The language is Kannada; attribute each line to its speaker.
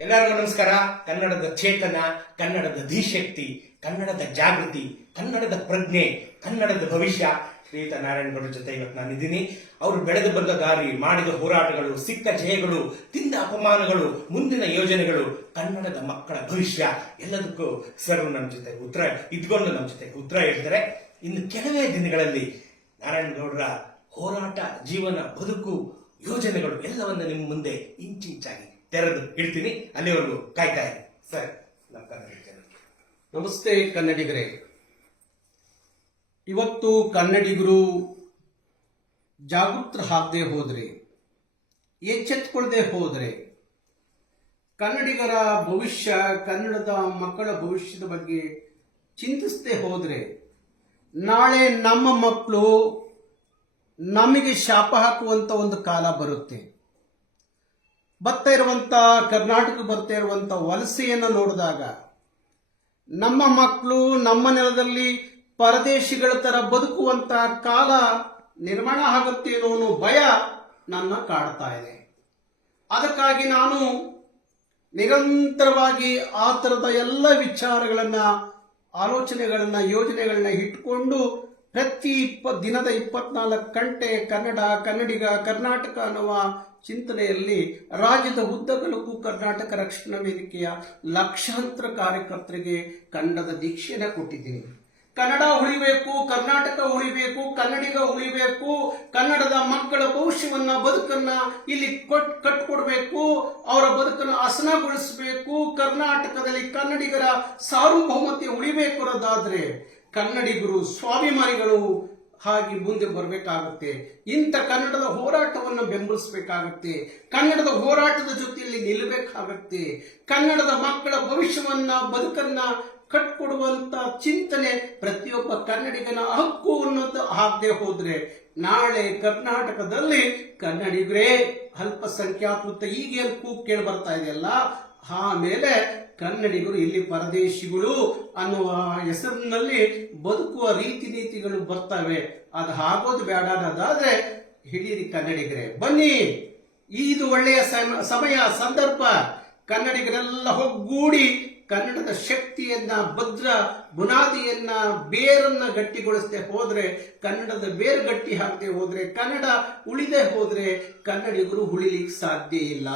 Speaker 1: ಎಲ್ಲರಿಗೂ ನಮಸ್ಕಾರ. ಕನ್ನಡದ ಚೇತನ, ಕನ್ನಡದ ಧಿಶಕ್ತಿ, ಕನ್ನಡದ ಜಾಗೃತಿ, ಕನ್ನಡದ ಪ್ರಜ್ಞೆ, ಕನ್ನಡದ ಭವಿಷ್ಯ. ಶ್ರೀಯುತ ನಾರಾಯಣಗೌಡರ ಜೊತೆ ಇವತ್ತು ನಾನಿದ್ದೀನಿ. ಅವರು ಬೆಳೆದು ಬಂದ ದಾರಿ, ಮಾಡಿದ ಹೋರಾಟಗಳು, ಸಿಕ್ಕ ಜಯಗಳು, ತಿಂದ ಅಪಮಾನಗಳು, ಮುಂದಿನ ಯೋಜನೆಗಳು, ಕನ್ನಡದ ಮಕ್ಕಳ ಭವಿಷ್ಯ. ಎಲ್ಲದಕ್ಕೂ ಸರ್ ನಮ್ಮ ಜೊತೆ ಉತ್ತರ, ಇದ್ಕೊಂಡು ನಮ್ಮ ಜೊತೆ ಉತ್ತರ ಹೇಳ್ತಾರೆ. ಇನ್ನು ಕೆಲವೇ ದಿನಗಳಲ್ಲಿ ನಾರಾಯಣಗೌಡರ ಹೋರಾಟ, ಜೀವನ, ಬದುಕು, ಯೋಜನೆಗಳು ಎಲ್ಲವನ್ನ ನಿಮ್ಮ ಮುಂದೆ ಇಂಚಿಂಚಾಗಿ ತೆರೆದು ಇಡ್ತೀನಿ. ಅಲ್ಲಿವರೆಗೂ ಕಾಯ್ತಾ ಇರಿ. ಸರ್.
Speaker 2: ನಮಸ್ತೆ ಕನ್ನಡಿಗರೇ. ಇವತ್ತು ಕನ್ನಡಿಗರು ಜಾಗೃತರಾಗದೆ ಹೋದರೆ ಎಚ್ಚೆತ್ಕೊಳ್ಳದೆ ಹೋದರೆ, ಕನ್ನಡಿಗರ ಭವಿಷ್ಯ, ಕನ್ನಡದ ಮಕ್ಕಳ ಭವಿಷ್ಯದ ಬಗ್ಗೆ ಚಿಂತಿಸದೆ ಹೋದರೆ, ನಾಳೆ ನಮ್ಮ ಮಕ್ಕಳು ನಮಗೆ ಶಾಪ ಹಾಕುವಂತ ಒಂದು ಕಾಲ ಬರುತ್ತೆ. ಬರ್ತಾ ಇರುವಂಥ ಕರ್ನಾಟಕ ಬರ್ತಾ ಇರುವಂಥ ವಲಸೆಯನ್ನು ನೋಡಿದಾಗ ನಮ್ಮ ಮಕ್ಕಳು ನಮ್ಮ ನೆಲದಲ್ಲಿ ಪರದೇಶಿಗಳ ಥರ ಬದುಕುವಂತ ಕಾಲ ನಿರ್ಮಾಣ ಆಗುತ್ತೆ ಅನ್ನೋ ಭಯ ನನ್ನ ಕಾಡ್ತಾ ಇದೆ. ಅದಕ್ಕಾಗಿ ನಾನು ನಿರಂತರವಾಗಿ ಆ ಥರದ ಎಲ್ಲ ವಿಚಾರಗಳನ್ನ, ಆಲೋಚನೆಗಳನ್ನ, ಯೋಜನೆಗಳನ್ನ ಇಟ್ಕೊಂಡು ಪ್ರತಿ ಇಪ್ಪ, ದಿನದ ಇಪ್ಪತ್ನಾಲ್ಕು ಗಂಟೆ ಕನ್ನಡ, ಕನ್ನಡಿಗ, ಕರ್ನಾಟಕ ಅನ್ನುವ ಚಿಂತನೆಯಲ್ಲಿ ರಾಜ್ಯದ ಉದ್ದಗಲಕ್ಕೂ ಕರ್ನಾಟಕ ರಕ್ಷಣಾ ವೇದಿಕೆಯ ಲಕ್ಷಾಂತರ ಕಾರ್ಯಕರ್ತರಿಗೆ ಕನ್ನಡದ ದೀಕ್ಷೆಯನ್ನು ಕೊಟ್ಟಿದ್ದೀನಿ. ಕನ್ನಡ ಉಳಿಬೇಕು, ಕರ್ನಾಟಕ ಉಳಿಬೇಕು, ಕನ್ನಡಿಗ ಉಳಿಬೇಕು, ಕನ್ನಡದ ಮಕ್ಕಳ ಭವಿಷ್ಯವನ್ನ, ಬದುಕನ್ನ ಇಲ್ಲಿ ಕೊಟ್, ಕಟ್ಕೊಡ್ಬೇಕು, ಅವರ ಬದುಕನ್ನು ಹಸನಗೊಳಿಸಬೇಕು, ಕರ್ನಾಟಕದಲ್ಲಿ ಕನ್ನಡಿಗರ ಸಾರ್ವಭೌಮತೆ ಉಳಿಬೇಕು ಅನ್ನೋದಾದ್ರೆ ಕನ್ನಡಿಗರು, ಸ್ವಾಭಿಮಾನಿಗಳು ಹಾಗೆ ಮುಂದೆ ಬರಬೇಕಾಗುತ್ತೆ. ಇಂಥ ಕನ್ನಡದ ಹೋರಾಟವನ್ನು ಬೆಂಬಲಿಸಬೇಕಾಗುತ್ತೆ. ಕನ್ನಡದ ಹೋರಾಟದ ಜೊತೆಯಲ್ಲಿ ನಿಲ್ಲಬೇಕಾಗುತ್ತೆ. ಕನ್ನಡದ ಮಕ್ಕಳ ಭವಿಷ್ಯವನ್ನ, ಬದುಕನ್ನ ಕಟ್ಕೊಡುವಂತ ಚಿಂತನೆ ಪ್ರತಿಯೊಬ್ಬ ಕನ್ನಡಿಗನ ಹಕ್ಕು ಅನ್ನೋದು ಆಗದೆ ಹೋದ್ರೆ ನಾಳೆ ಕರ್ನಾಟಕದಲ್ಲಿ ಕನ್ನಡಿಗರೇ ಅಲ್ಪಸಂಖ್ಯಾತೃತ ಈಗೇನು ಕೂಗ್ ಕೇಳಿ ಬರ್ತಾ ಇದೆಯಲ್ಲ? ಆಮೇಲೆ ಕನ್ನಡಿಗರು ಇಲ್ಲಿ ಪರದೇಶಿಗಳು ಅನ್ನುವ ಹೆಸರಿನಲ್ಲಿ ಬದುಕುವ ರೀತಿ ನೀತಿಗಳು ಬರ್ತವೆ. ಅದು ಆಗೋದು ಬೇಡ ಅನ್ನೋದಾದ್ರೆ ಹಿಡೀರಿ ಕನ್ನಡಿಗರೇ, ಬನ್ನಿ. ಇದು ಒಳ್ಳೆಯ ಸಮ- ಸಮಯ, ಸಂದರ್ಭ. ಕನ್ನಡಿಗರೆಲ್ಲ ಒಗ್ಗೂಡಿ ಕನ್ನಡದ ಶಕ್ತಿಯನ್ನ, ಭದ್ರ ಬುನಾದಿಯನ್ನ, ಬೇರನ್ನ ಗಟ್ಟಿಗೊಳಿಸದೆ ಹೋದ್ರೆ, ಕನ್ನಡದ ಬೇರು ಗಟ್ಟಿ ಹಾಕದೆ ಹೋದ್ರೆ, ಕನ್ನಡ ಉಳಿದೇ ಹೋದ್ರೆ ಕನ್ನಡಿಗರು ಉಳಿಲಿಕ್ಕೆ ಸಾಧ್ಯ ಇಲ್ಲ.